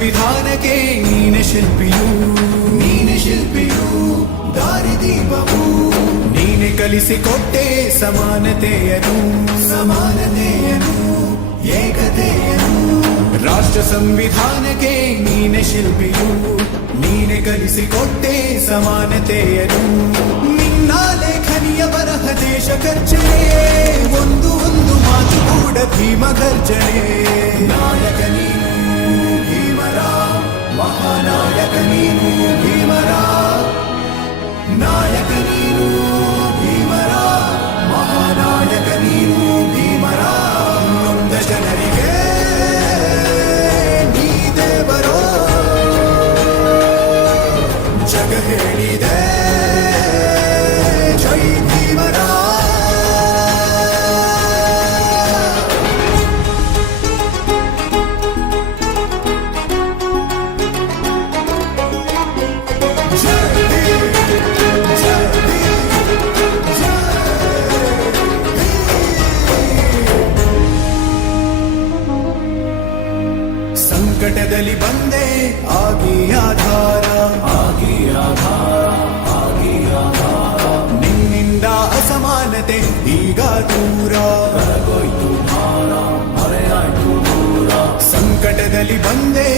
ಸಂವಿಧಾನಕ್ಕೆ ನೀನೆ ಶಿಲ್ಪಿಯು ದಾರಿದೀಪವು ನೀನೆ ಕಲಿಸಿಕೊಟ್ಟೆ ಸಮಾನತೆಯನು ಏಕತೆಯನು ರಾಷ್ಟ್ರ ಸಂವಿಧಾನಕ್ಕೆ ನೀನೆ ಶಿಲ್ಪಿಯು ನೀನೆ ಕಲಿಸಿಕೊಟ್ಟೆ ಸಮಾನತೆಯನು ನಿನ್ನ ಲೇಖನಿಯ ಬರಹ ದೇಶ ಖರ್ಚನೆ ಒಂದು ಮಾತು ಕೂಡ ಭೀಮ ಗರ್ಜನೆ ನಾಯಕ ನೀನು ಭೀಮರ ಮಹಾನಾಯಕ ನೀನು ಭೀಮರ ನಾಯಕ ನೀನು ಭೀಮರ ಮಹಾನಾಯಕ ನೀನು ಭೀಮರ ನೊಂದ ಜನರಿಗೆ ನೀ ದೇವರೋ ಜಗ ಹೇಳಿದೆ ಜೈ ಭೀಮರ ಸಂಕಟದಲ್ಲಿ ಬಂದೆ ಆಗಿ ಆಧಾರ ನಿನ್ನಿಂದ ಅಸಮಾನತೆ ಈಗ ದೂರ ಸಂಕಟದಲ್ಲಿ ಬಂದೆ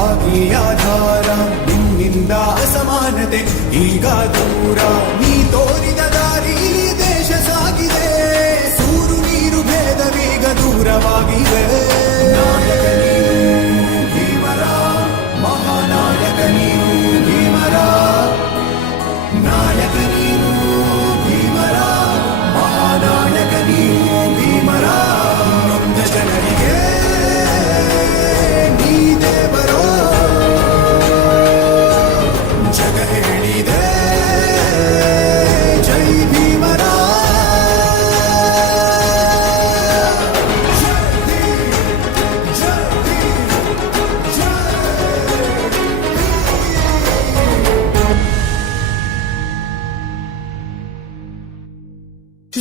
ಆಗಿ ಆಧಾರ ನಿನ್ನಿಂದ ಅಸಮಾನತೆ ಈಗ ದೂರ ನೀ ತೋರಿದ ದಾರಿ ದೇಶ ಸಾಗಿದೆ ಸೂರು ನೀರು ಭೇದವೀಗ ದೂರವಾಗಿದೆ ನಾಯಕ ನೀನು ಭೀಮರ ಮಹಾನಾಯಕ ನೀನು ಭೀಮರ ನಾಯಕ ನೀನು ಭೀಮರ ಮಹಾನಾಯಕ ನೀನು ಭೀಮರ ನೊಂದ ಜನರಿಗೆ ನೀ ದೇವರೋ ಜಗ ಹೇಳಿದೆ ಜೈ ಭೀಮರ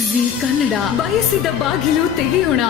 ಜೀ ಕನ್ನಡ ಬಯಸಿದ ಬಾಗಿಲು ತೆಗೆಯೋಣ.